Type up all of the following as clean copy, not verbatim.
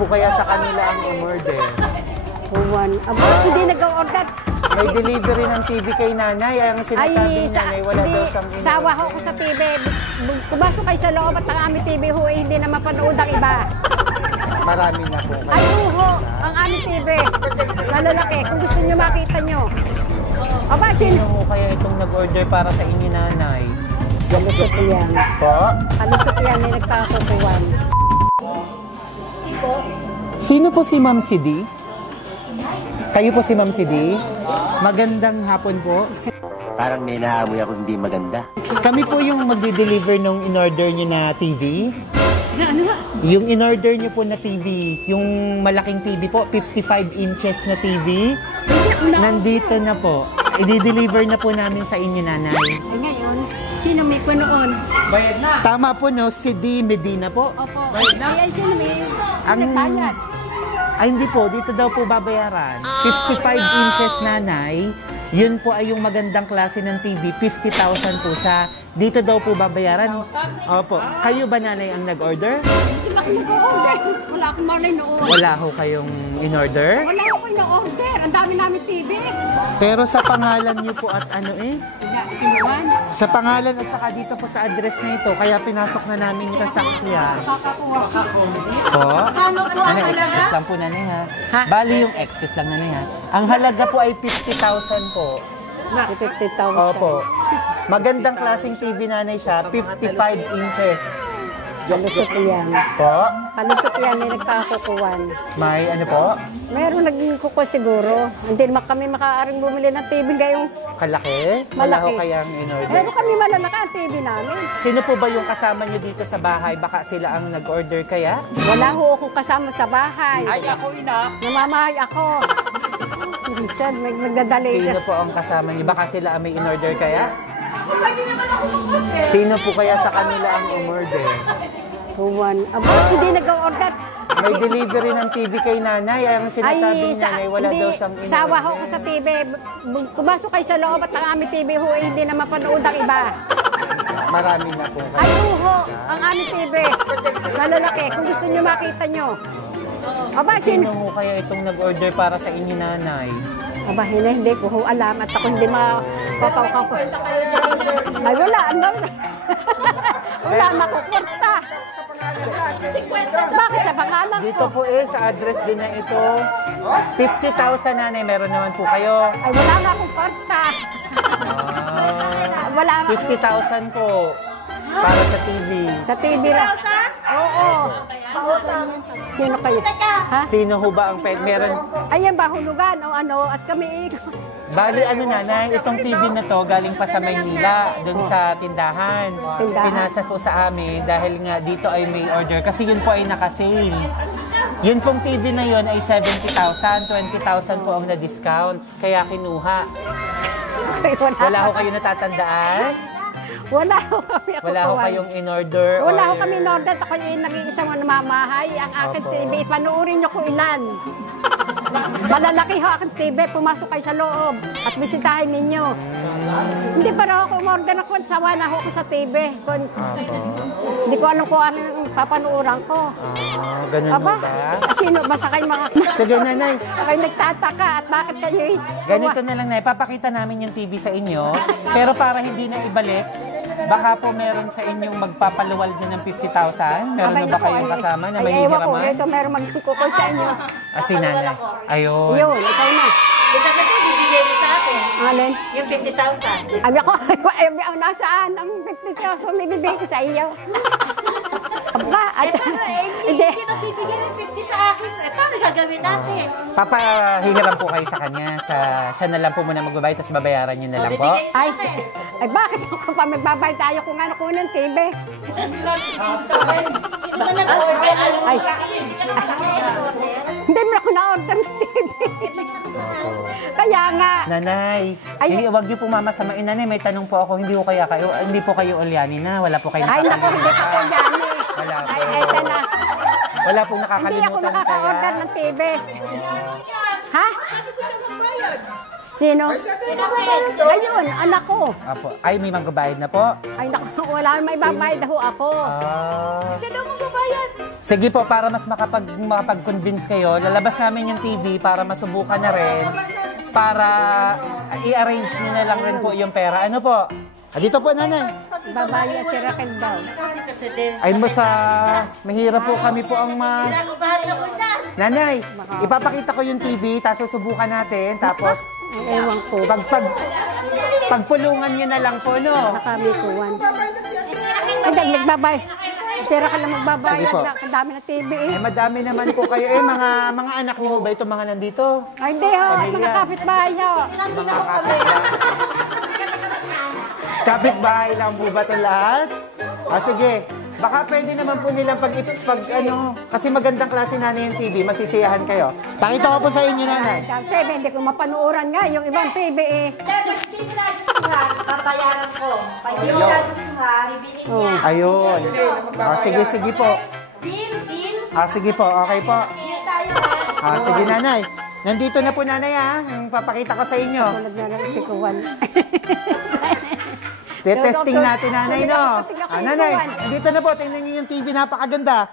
po kaya sa kanila ang umorder? Buwan. Aba, hindi nag-order. May delivery ng TV kay nanay. Ang sinasabi ni nanay, wala daw siyang in-order. Sawa ho ko sa TV. Pumasok kayo sa loob at ang aming TV ho, hindi na mapanood ang iba. Marami na po kayo. Ay, ho, ang aming TV. Malalaki. Kung gusto nyo makita nyo. Aba, Sino ho kaya itong nag-order para sa inyo nanay? Kalusot yan. Po? Kalusot yan, may nagkakakukuhan. Sino po si Ma'am Sidi? Kayo po si Ma'am Sidi? Magandang hapon po. Parang may naamoy ako hindi maganda. Kami po yung magdi-deliver nung in-order nyo na TV. Ano ba? Yung in-order nyo po na TV, yung malaking TV po, 55 inches na TV, nandito na po. I-deliver na po namin sa inyo, nanay. Ay, ngayon, sino may kunoon? Tama po, no? Si D. Medina po. Opo. Ay, sino may nagbayad? Ay, hindi po. Dito daw po babayaran. 55 inches, nanay. Yun po ay yung magandang klase ng TV. 50,000 po siya. Dito daw po babayaran. Opo. Kayo ba, nanay, ang nag-order? Hindi ba ako nag-order? Wala akong malay noon. Wala ho kayong in-order? Wala akong in-order. Ang dami namin TV. Pero sa pangalan niyo po at ano Inuwan. sa pangalan at saka dito po sa address na ito, kaya pinasok na namin sa sakyan. Kakakuha ka po. Po? Kano po ang Ano, excuse halaga? lang po, nanay, ha? Ha? Bali yung excuse lang, nanay, ha? Ang halaga po ay 50,000 po. 50,000. Opo. Magandang klaseng TV, nanay, siya. 55 inches. Kalusot yan. Po? Kalusot yan, may nagkakakukuhan. May ano po? Meron nagkukuha siguro. Hindi naman kami makaaring bumili ng TV ngayong Kalaki? Wala ho malaki. kayang in-order? Meron kami malalaki ang TV namin. Sino po ba yung kasama niyo dito sa bahay? Baka sila ang nag-order kaya? Wala ho akong kasama sa bahay. Ay, ako ina! Namamahay ako. Richard, may nagdadali. Sino po ang kasama niyo? Baka sila ang may in-order kaya? Sino po kaya sa kanila ang umorder? Buwan. Aba, hindi nag-order. May delivery ng TV kay nanay. Ang sinasabi ni nanay, wala hindi, daw siyang in-order. sawa ho ko sa TV. Pumasok kayo sa loob at ang aming TV ho, hindi na mapanood ang iba. Marami na po kayo. Ay, ho, ang aming TV. Malalaki. Kung gusto nyo makita nyo. Aba, Sino ho kaya itong nag-order para sa inyo nanay? Aba, hindi ko ho alam at ako hindi mapapakaw ko. Ay, wala. Wala, makukurta. Bakit sa pangalan ko? Dito po sa address din na ito. 50,000 nanay, meron naman po kayo. Ay, wala nga akong kwarta. Wala nga. 50,000 po para sa TV. Sa TV lang. Oo. Sino kayo? Ha? Sino ho ba ang meron? Ayan ba, hulugan o ano? At kami Bali, ano nanay, itong TV na to galing pa sa Maynila, dun sa tindahan. Tindahan. Pinasas po sa amin dahil nga dito ay may order. Kasi yun po ay nakasale. Yun pong TV na yun ay 70,000, 20,000 po ang na-discount. Kaya kinuha. Wala ho kayo natatandaan? Wala ho kami. Wala ho kayong in-order? Wala ho or- kami in-order. Ako yung nag-iisang namamahay. Ang aking Opo. TV, panuorin niyo kung ilan. Malalaki ho aking TV. Pumasok kayo sa loob at bisitahin ninyo. Hindi pa raw ako umorder ako. Sawa na ako sa TV. Hindi ko alam kung anong papanuoran ko. Ganun Aba, ho ba? sino? Basta kayo mga... Sige nanay, kayo nagtataka at bakit kayo... ganito na lang na papakita namin yung TV sa inyo. Pero para hindi na ibalik, baka po meron sa inyong magpapaluwal dyan ng 50,000. Meron na ba kayong kasama na may ewan ko, hihiraman? ito meron magkukul sa inyo. Si nanay. Ayun. Yun, ikaw na. Kasi ito, bibigyan mo sa akin. Alin? Yung 50,000. Abi ako, nasaan ang 50,000 bibigay ko sa iyo? Aba, at... Hindi sino bibigyan ng 50 sa akin. Paano gagawin natin? Papahihiram po kayo sa kanya. Siya na lang po muna magbabayad, tapos babayaran niyo na lang po. Bibigay sa Ay, akin. ay bakit ako pa magbabay tayo kung ano ko ng TV? Sino na nag-order? Alam Ay, mo hindi mo ako na-order ng TV. Kaya nga, Nanay, Ay, huwag niyo po mamasamain. Nanay, may tanong po ako. Hindi po kayo Uliani na. Wala po kayo ay naku, hindi ako nakakalimutan. dyan eh. Wala po. Ay, eto na. Wala pong Hindi ako nakakalimutan makaka-order kaya. ng TV. Ha? Sino? Ayun, anak ko. Apo. Ay, may magbabayad na po. Ay, naku, wala may babayad ho ako. Siya daw magbabayad. Sige po, para mas makapag-convince kayo, lalabas namin yung TV para masubukan na rin. Para i-arrange nyo na lang rin po yung pera. Ano po? Dito po, nanay. Babayad si Raquel daw. Kasi din. Ay, mahirap po kami po ang Nagbabayad ako na. Nanay, ipapakita ko yung TV, tapos susubukan natin, tapos Ewan ko. pagpulungan nyo na lang po, no? Nakami kuwan. Hindi, nagbabayad. Si Raquel lang magbabayad. Sige po. Ang dami na TV eh. Eh, madami naman po kayo. Eh, mga anak niyo ba itong mga nandito? Ay, hindi ho. Pamilya. Mga kapitbahay ho. Kapit-bahay lang po ba ito lahat? Sige. Baka pwede naman po nilang kasi magandang klase nanay yung TV, masisiyahan kayo. Pakita ko po sa inyo, nanay. Ang TV, hindi ko mapanuoran nga. Yung ibang TV eh. Pero hindi mo nagustuhan, babayaran ko. Pag hindi mo nagustuhan, bibilin niya. Ayun. Sige po. Deal. Sige po, okay po. Deal tayo. Sige, nanay. Nandito na po, nanay, Ang papakita ko sa inyo. Tulad na lang si Kuwan. Testing natin, nanay, no? Nanay, nandito na po. Tingnan niyo yung TV, napakaganda.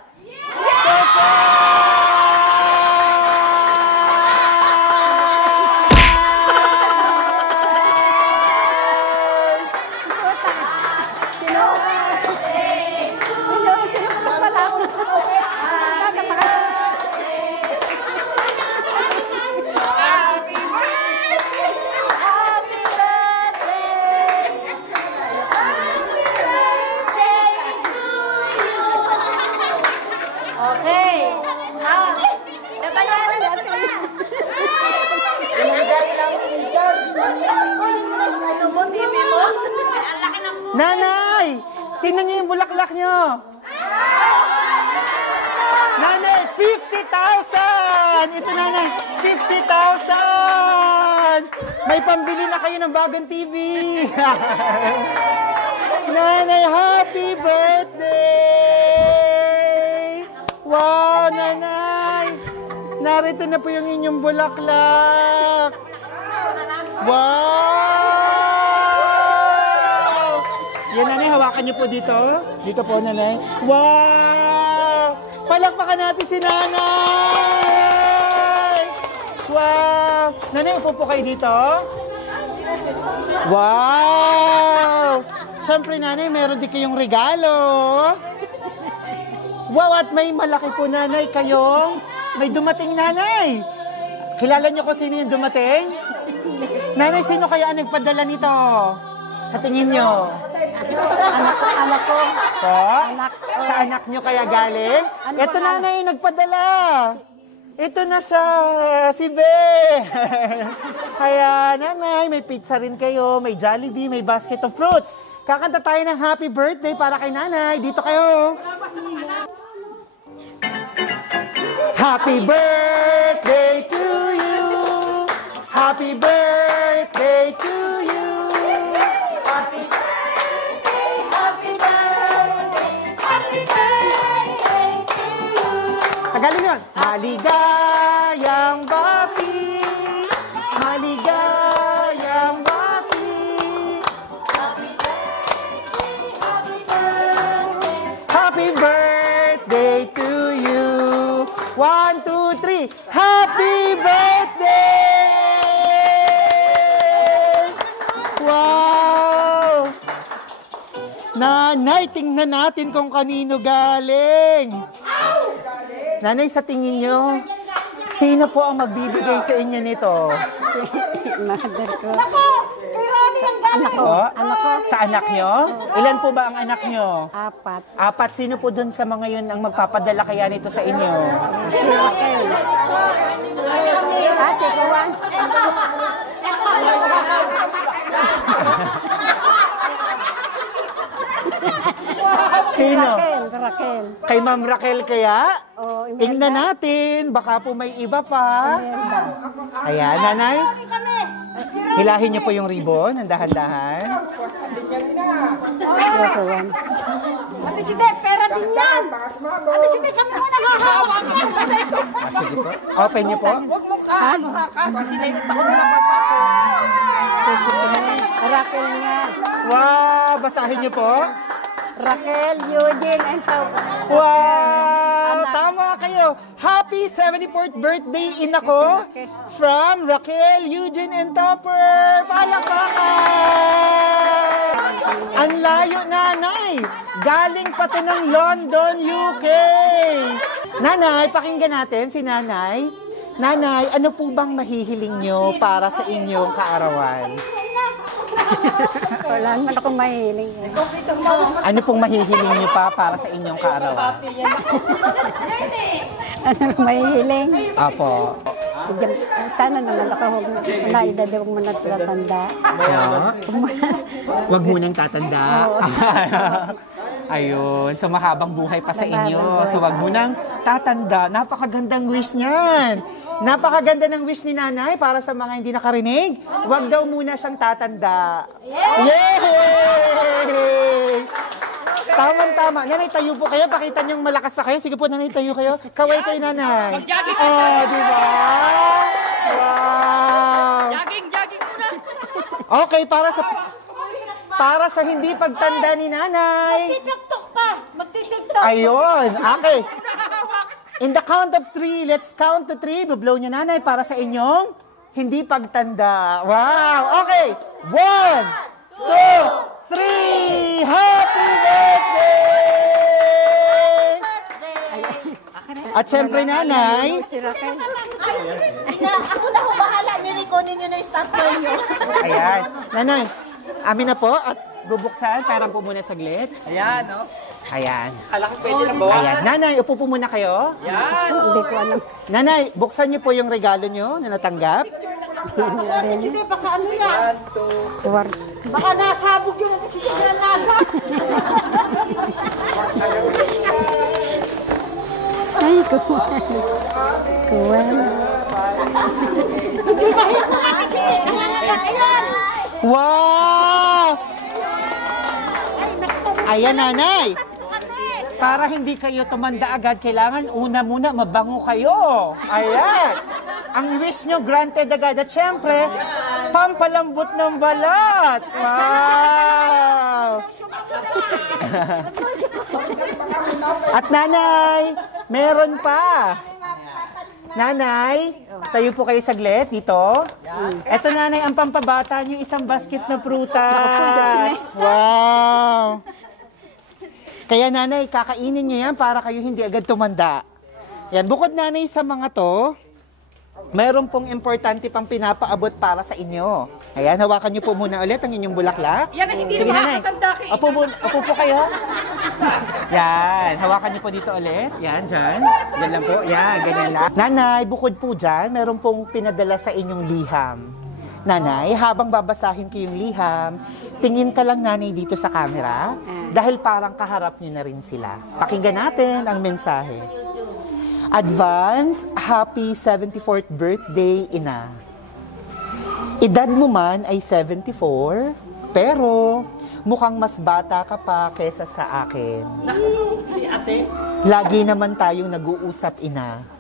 Sino mas wala ako? Happy birthday! Okay. Nabayaran ko na. Ano mo, TV mo? Ang laki ng buhay. Nanay! Tingnan niyo yung bulaklak niyo. Nanay, 50,000! Ito, nanay, 50,000! May pambili na kayo ng bagong TV. Nanay, happy birthday! Wow, nanay! Narito na po yung inyong bulaklak. Wow! Yan, nanay, hawakan niyo po dito. Dito po, nanay. Wow! Palakpakan natin si nanay! Wow! Nanay, upo po kayo dito. Wow! Siyempre, nanay, meron din kayong regalo. Wow, at may malaki po, nanay, kayong may dumating, nanay. Kilala niyo kung sino yung dumating? Nanay, sino kaya ang nagpadala nito? Sa tingin niyo? Anak ko. Po? Sa anak niyo kaya galing? Ito, nanay, nagpadala. Ito na siya, si Be. Kaya, nanay, may pizza rin kayo, may Jollibee, may basket of fruits. Kakanta tayo ng happy birthday para kay nanay. Dito kayo. Happy birthday to you. Happy birthday to you. Happy birthday, happy birthday, happy birthday to you. Tagalin yun. Maligayang bati. Maligayang bati. Happy birthday to you. 1, 2, 3. Happy birthday! Wow! Nanay, tingnan natin kung kanino galing. Nanay, sa tingin nyo, sino po ang magbibigay sa inyo nito? Mother ko. Ako, kay Ronnie ang galing. Anak ko. Po? Anak ko. Sa anak nyo? Ilan po ba ang anak nyo? 4. 4. Sino po dun sa mga yun ang magpapadala kaya nito sa inyo? Si Raquel. Si Kuwan. Sino? Raquel. Kay Ma'am Raquel kaya? Oh, Tingnan natin. Baka po may iba pa. Ayan, nanay. Hilahin niyo po yung ribbon. Ang dahan-dahan. Kuwan. Ate Side, pera din yan. Ate Side, kami mo nakahawak yan. Sige po. Open niyo po. Ano? Raquel nga. Wow! Basahin niyo po. Raquel, Eugene, and Wow! Tama kayo. Happy 74th birthday inako from Raquel, Eugene, and Topper. Palakpakan! Ang layo, nanay. Galing pa to ng London, UK. Nanay, pakinggan natin si nanay. Nanay, ano po bang mahihiling nyo para sa inyong kaarawan? Wala naman akong mahiling. Ano pong mahihiling nyo pa para sa inyong kaarawan? Ano mahihiling? Apo. Sana naman ako huwag na edad huwag mo na tatanda. Huwag munang tatanda. Ayun. So, mahabang buhay pa sa inyo. So, huwag munang tatanda. Napakagandang wish niyan. Napakaganda ng wish ni nanay para sa mga hindi nakarinig. Huwag daw muna siyang tatanda. Yay! Tama-tama. Nanay, tayo po kayo. Pakita niyong malakas sa kayo. Sige po, nanay, tayo kayo. Kaway kay nanay. Oh, di ba? Wow! Jogging muna. Okay, para sa hindi pagtanda ni nanay. Magtitiktok pa. Magtitiktok. Ayun, okay. In the count of 3, let's count to 3. Bublow niyo nanay para sa inyong hindi pagtanda. Wow, okay. 1, 2, 3. Happy birthday! At syempre nanay, Si Raquel. Ako na ho bahala. Nirikonin niyo na yung stop niyo. ayan. Nanay, amin na po at bubuksan. Parang po muna saglit. Ayan, no? Ayan. Kala ko pwede na bawasan. Ayan. Nanay, upo po muna kayo. Yan. Hindi ko alam. Nanay, buksan niyo po yung regalo niyo na natanggap. Sige, baka ano yan? Kuwar. Baka nasabog yung naga. Ay, kuwan. Kuwan. Hindi mahis na kasi. Ayan. Wow! Ayan, nanay. Para hindi kayo tumanda agad, kailangan una muna mabango kayo. Ayan. Ang wish nyo granted agad. At syempre, pampalambot ng balat. Wow! At nanay, meron pa. Nanay, tayo po kayo saglit dito. Ito nanay, ang pampabata nyo, isang basket na prutas. Wow! Kaya nanay, kakainin nyo yan para kayo hindi agad tumanda. Yan, bukod nanay sa mga to, mayroon pong importante pang pinapaabot para sa inyo. Ayan, hawakan nyo po muna ulit ang inyong bulaklak. Yan ang hindi Sige, nanay. makakatanda kay Opo po kayo. Yan, hawakan nyo po dito ulit. Yan, dyan. Yan lang po. Yan, ganyan lang. Nanay, bukod po dyan, meron pong pinadala sa inyong liham. Nanay, habang babasahin ko yung liham, tingin ka lang nanay dito sa camera dahil parang kaharap nyo na rin sila. Pakinggan natin ang mensahe. Advance, happy 74th birthday, Ina. Edad mo man ay 74, pero mukhang mas bata ka pa kesa sa akin. Lagi naman tayong nag-uusap, Ina.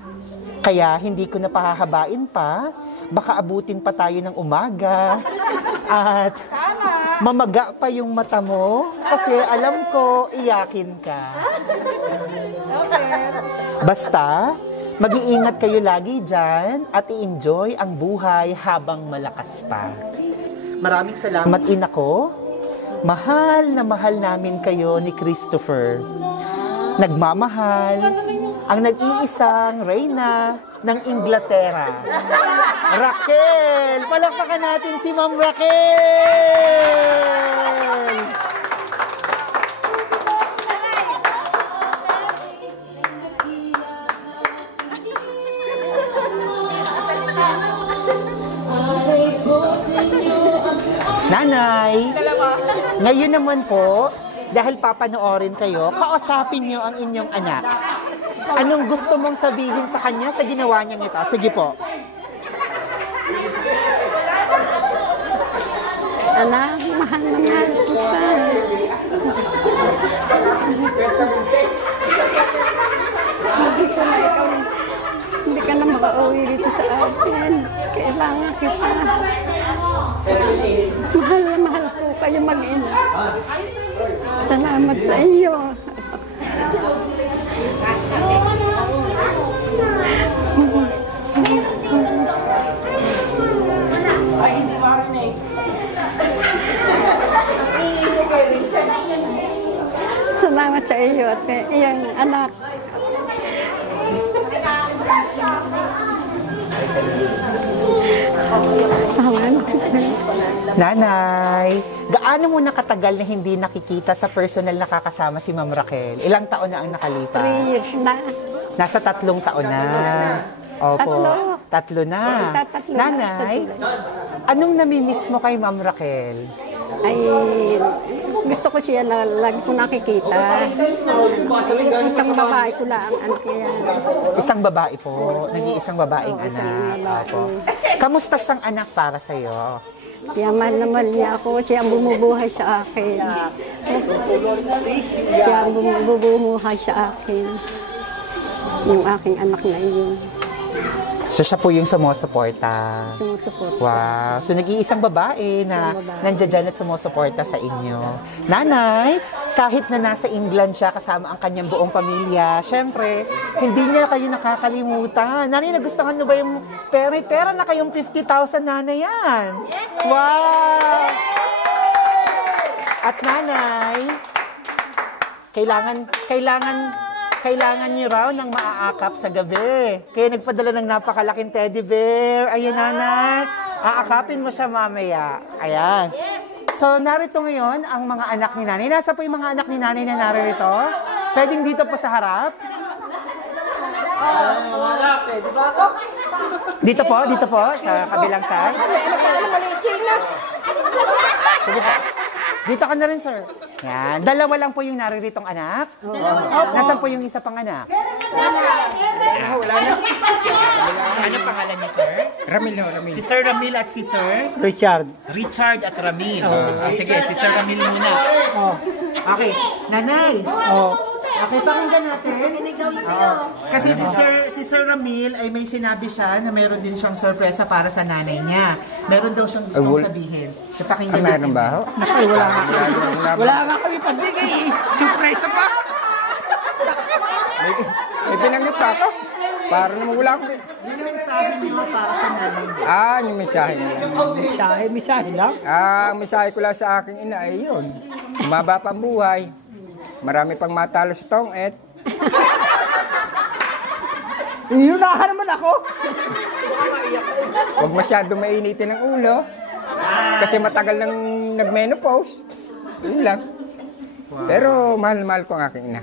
Kaya hindi ko na pahahabain pa, baka abutin pa tayo ng umaga. At mamaga pa yung mata mo kasi alam ko iyakin ka. Basta, mag-iingat kayo lagi dyan at i-enjoy ang buhay habang malakas pa. Maraming salamat, ina ko. Mahal na mahal namin kayo ni Christopher. Nagmamahal ang nag-iisang reyna ng Inglaterra. Raquel! Palakpakan natin si Ma'am Raquel! Nanay, ngayon naman po, dahil papanoorin kayo, kausapin niyo ang inyong anak. Anong gusto mong sabihin sa kanya sa ginawa niyang ito? Sige po. Anak, mahal na mahal kita. Hindi ka na makauwi dito sa atin. Kailangan kita. Mahal na mahal ko kayo mag-ina. Salamat sa inyo. Salamat sa iyo at iyong anak. Nanay, gaano mo nakatagal na hindi nakikita sa personal nakakasama si Ma'am Raquel? Ilang taon na ang nakalipas? 3 years na. Nasa 3 taon na. Opo. Tatlo na. Tatlo na. Nanay, anong namimiss mo kay Ma'am Raquel? Ay, gusto ko siya na lagi ko nakikita. Isang babae ko lang, anak niya. Isang babae po. Nag-iisang babaeng Oo, isang anak. babae. Opo. Kamusta siyang anak para sa'yo? Siya mahal na mahal niya ako. Siya ang bumubuhay sa akin. Siya ang bumubuhay sa akin. Yung aking anak na yun. So siya po yung sumusuporta. Sumusuporta. Wow. So nag-iisang babae na nandiyan dyan at sumusuporta sa inyo. Nanay, kahit na nasa England siya kasama ang kanyang buong pamilya, syempre, hindi niya kayo nakakalimutan. Nanay, nagustuhan mo ba yung pera? May pera na kayong 50,000, nanay yan. Wow! At nanay, kailangan niyo raw ng maaakap sa gabi. Kaya nagpadala ng napakalaking teddy bear. Ayan, nanay. Aakapin mo siya mamaya. Ayan. So, narito ngayon ang mga anak ni nanay. Nasa po yung mga anak ni nanay na narito? Pwedeng dito po sa harap? Dito po, sa kabilang side. Sige po. Dito ka na rin, sir. Yan. Dalawa lang po yung nariritong anak. Nasaan po yung isa pang anak? Wala na. Ano pangalan niya, sir? Ramil. Si Sir Ramil at si Sir? Richard. Richard at Ramil. Sige, si Sir Ramil muna. Okay. Nanay. Okay, pakinggan natin. Kasi si Sir Ramil ay may sinabi siya na meron din siyang sorpresa para sa nanay niya. Meron daw siyang gustong sabihin. So pakinggan natin. Meron ba ho? Wala nga kami pagbigay eh. Surprise pa. May pinanggit pa ako. Para naman wala akong... Yung mensahe niyo para sa nanay niya. Yung mensahe niya. Mensahe lang? Ang mensahe ko lang sa aking ina ay yun. Umaba pa ang buhay. Marami pang matalo sa tong-et. Inunahan naman ako. Huwag masyado mainitin ang ulo. Kasi matagal nang nag-menopause. Yun lang. Pero mahal-mahal ko ang aking ina.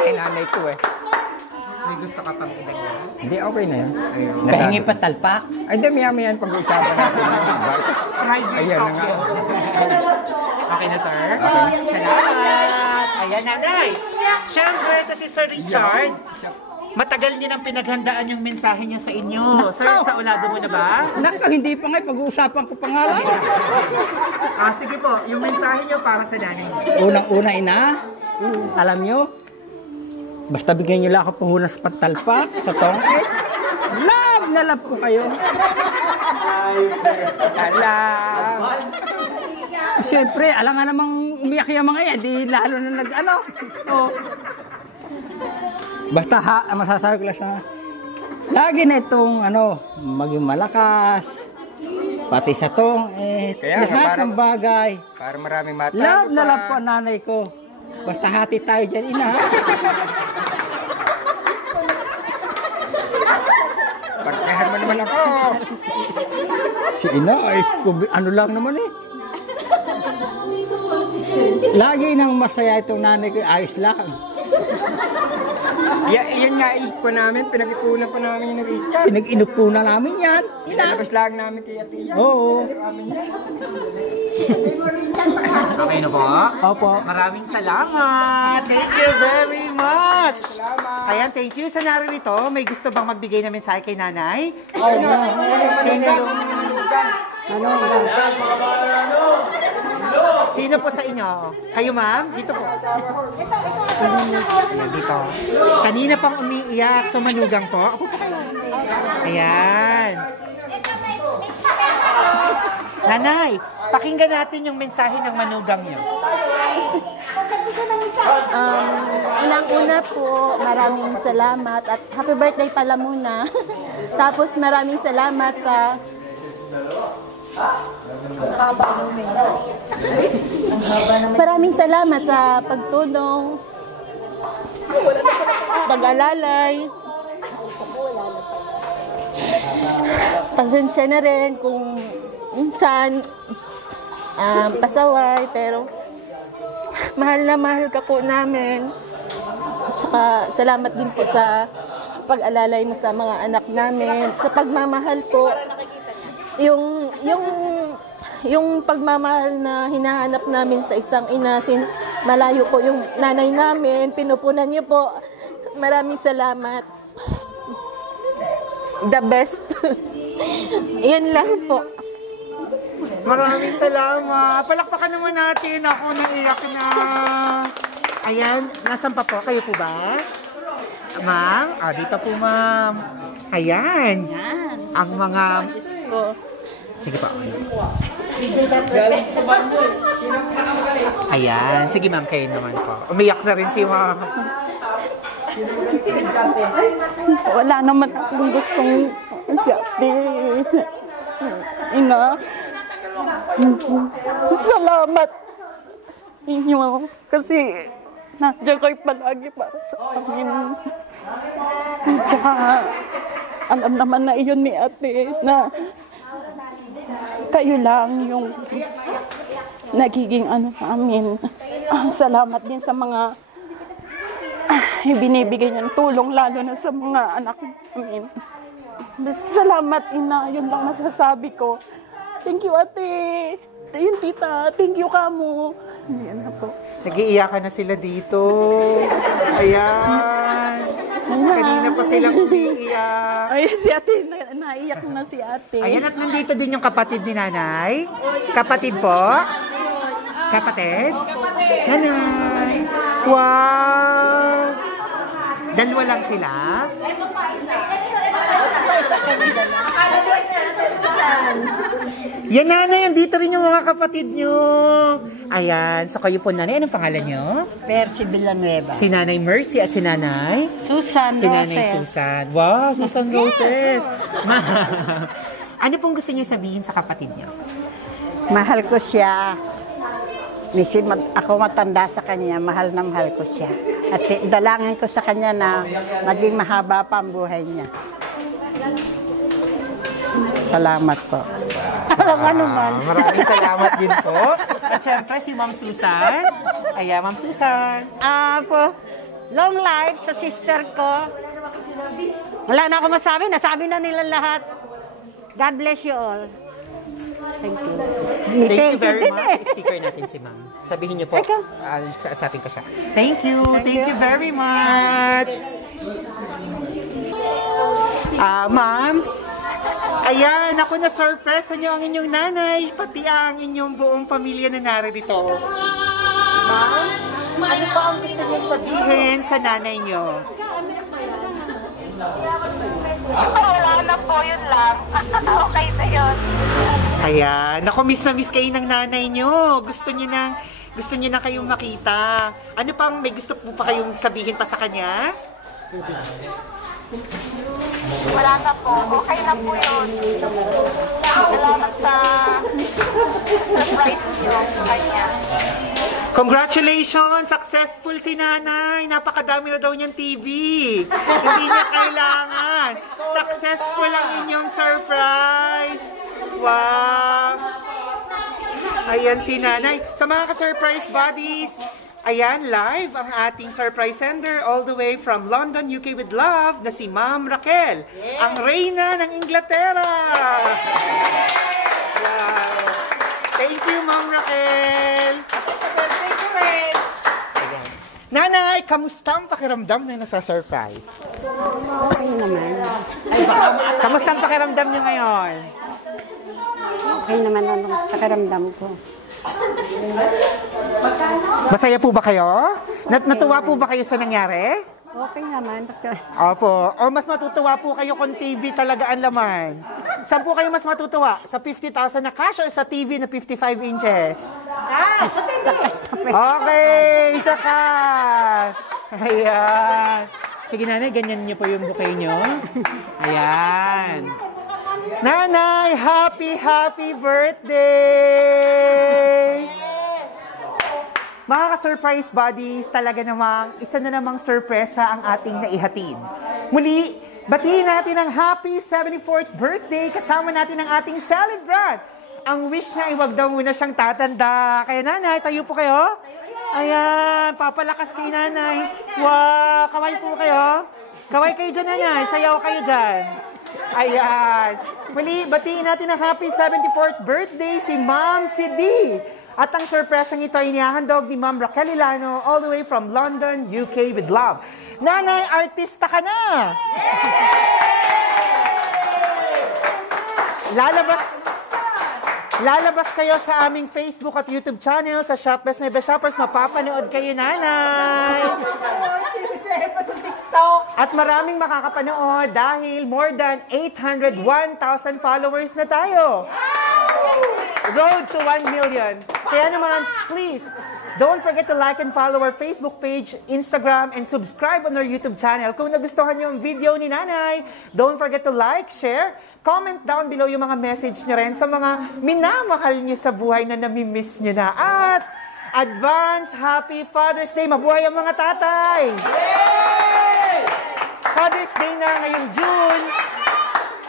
Ay, nanay ko eh. May gusto ka pang idagdag? Hindi, okay na yan. Pahingi pa talpak? Ay, hindi, maya-maya pag-uusapan natin. Ayan na nga. Okay na, sir? Okay. Salamat! Ayan, nanay! Siyempre, ito si Sir Richard. Matagal niya nang pinaghandaan yung mensahe niya sa inyo. Sir, sa ulado mo na ba? Naku, hindi pa nga. Pag-uusapan ko pa nga lang. Sige po, yung mensahe niyo para sa nanay niyo. Unang-una, ina, alam nyo, basta bigyan nyo lang ako puhunas pantalpak sa tongkit. Love na love ko kayo. Alam. Siyempre, alam nga namang umiyak yung mga yan, di lalo na nag-ano. Basta masasabi ko lang sa lagi na itong maging malakas, pati sa tongkit, Kaya nga, lahat ng bagay. Para maraming matalo Love pa. na love ko ang nanay ko. Basta hati tayo dyan, ina. Partehan mo naman ako. Si ina, ano lang naman eh. Lagi nang masaya itong nanay ko, ayos lang. Yan nga ipo namin, pinag-ipunan pa namin yung Richard. Pinag-inupunan namin yan. Ilalabas lang namin kay Atiya. Oo. Okay na po? Opo. Maraming salamat! Thank you very much! Ayan, thank you. Sa naririto, may gusto bang magbigay na mensahe kay nanay? Sino yung... Sino po sa inyo? Kayo, ma'am? Dito po. Ayan, dito. Kanina pang umiiyak. So, manugang po. Ako po kayo. Ayan. Nanay, pakinggan natin yung mensahe ng manugang niyo. Unang-una po, maraming salamat at happy birthday pala muna. Tapos maraming salamat sa pagtulong, pag-alalay. Pasensya na rin kung minsan pasaway, pero mahal na mahal ka po namin. At saka salamat din po sa pag-alalay mo sa mga anak namin. Sa pagmamahal po, yung pagmamahal na hinahanap namin sa isang ina, since malayo po yung nanay namin, pinupunan niyo po. Maraming salamat. The best. Yan lang po. Maraming salamat. Palakpakan naman natin. Ako naiyak na. Ayan, nasan pa po? Kayo po ba? Ma'am? Dito po, ma'am. Ayan. Ang mga... Sige pa. Ayan. Sige, ma'am. Kayo naman po. Umiyak na rin si ma'am. Wala naman akong gustong sabi. Ina, salamat sa inyo kasi nandiyan kayo palagi para sa amin. Tsaka alam naman na iyon ni ate na kayo lang yung nagiging ano namin. Salamat din sa mga binibigay niyang tulong, lalo na sa mga anak namin. Salamat, ina. Yun lang masasabi ko. Thank you, ate. Ayun, tita. Thank you, kamo. Ayan na po. Nag-iiyakan na sila dito. Ayan. Kanina pa silang umiiyak. Ay, si ate. Naiyak na si ate. Ayan, at nandito din yung kapatid ni nanay. Kapatid po? Kapatid? Nanay. Wow! Dalawa lang sila? Yan, nanay, andito rin yung mga kapatid nyo. Ayan, so kayo po, nanay, anong pangalan nyo? Percy Villanueva. Si Nanay Mercy at si Nanay? Susan Si Nanay Susan. Wow, Susan Roses. Ma'am, ano pong gusto nyo sabihin sa kapatid nyo? Mahal ko siya. Ako matanda sa kanya, mahal na mahal ko siya. At dalangin ko sa kanya na maging mahaba pa ang buhay niya. Salamat po. Maraming salamat din po. At syempre si Ma'am Susan. Ayan, Ma'am Susan. Po, long life sa sister ko. Wala na ako masabi, nasabi na nila lahat. God bless you all. Thank you. Thank you very much. Speaker natin si Ma'am. Sabihin niyo po. Sa atin ko siya. Thank you. Thank you very much. Ma'am, ayan, ako na-surprise sa inyo ang inyong nanay, pati ang inyong buong pamilya na narito. Ma'am, ano pa ang gusto niyo sabihin sa nanay niyo? Wala na po, yun lang. Okay na yun. Ayan, ako miss na miss kayo ng nanay niyo. Gusto niyo na kayong makita. Ano pang may gusto po pa kayong sabihin pa sa kanya? Wala na po. Okay na po yun. Salamat sa surprise niyo sa kanya. Congratulations! Successful si nanay! Napakadami na daw niyang TV. Hindi niya kailangan. Successful ang inyong surprise. Wow! Ayan si nanay. Sa mga ka-surprise buddies, ayan, live ang ating surprise sender all the way from London, UK with love, na si Ma'am Raquel, ang reyna ng Inglaterra. Wow! Thank you, Ma'am Raquel. Ayan. Nanay, kamusta ang pakiramdam na nasa surprise? Okay naman. Kamusta ang pakiramdam niyo ngayon? Okay naman ang pakiramdam ko. Masaya po ba kayo? Natuwa po ba kayo sa nangyari? Okay naman. Opo. O mas matutuwa po kayo kung TV talaga ang laman? Saan po kayo mas matutuwa? Sa 50,000 na cash or sa TV na 55 inches? Sa cash na pera. Okay, sa cash. Ayan. Sige nanay, ganyan niyo po yung bouquet niyo. Ayan. Nanay, happy birthday! Mga ka-surprise buddies, talaga namang isa na namang sorpresa ang ating naihatid. Muli, batiin natin ang happy 74th birthday kasama natin ang ating celebrant. Ang wish niya ay wag daw muna siyang tatanda. Kaya nanay, tayo po kayo. Ayan, papalakas kay nanay. Wow, kaway po kayo. Kaway kayo dyan nanay, sayaw kayo dyan. Ayan. Muli, batiin natin ang happy 74th birthday si Ma'am Sidi. At ang sorpresang ito ay inihahandog ni Ma'am Raquel Ilano all the way from London, UK with love. Nanay, artista ka na! Lalabas kayo sa aming Facebook at YouTube channel sa Shop Best My Best Shoppers. Mapapanood kayo, nanay! At maraming makakapanood dahil more than 801,000 followers na tayo. Road to 1 million. Kaya naman, please, don't forget to like and follow our Facebook page, Instagram, and subscribe on our YouTube channel. Kung nagustuhan niyo ang video ni Nanay, don't forget to like, share, comment down below yung mga message niyo rin sa mga minamahal niyo sa buhay na namimiss niyo na. At advance Happy Father's Day! Mabuhay ang mga tatay! Father's Day na ngayong June.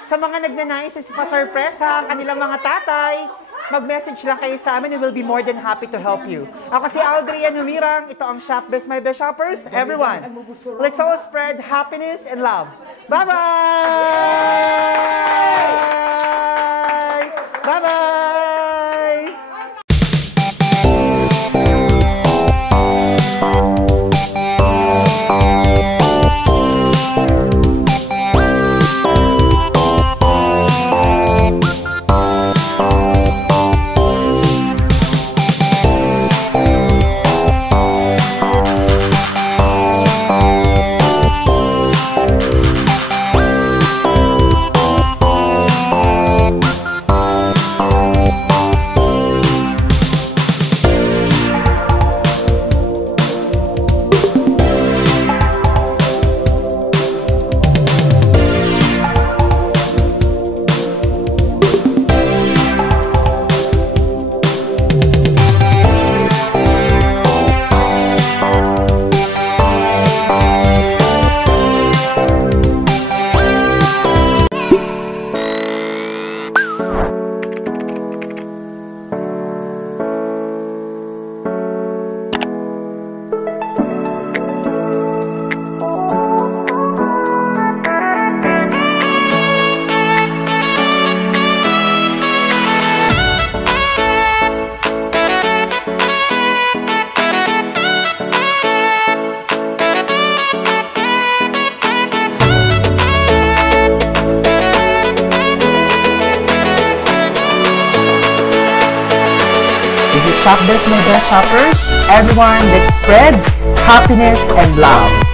Sa mga nagnanais sa pa-surpresa ang kanilang mga tatay, mag-message lang kayo sa amin and we'll be more than happy to help you. Ako si Aldrian Humirang. Ito ang Shop Best My Best Shoppers. Everyone, let's all spread happiness and love. Bye-bye! Bye-bye! Shop Best My Best Shoppers. Everyone, let's spread happiness and love.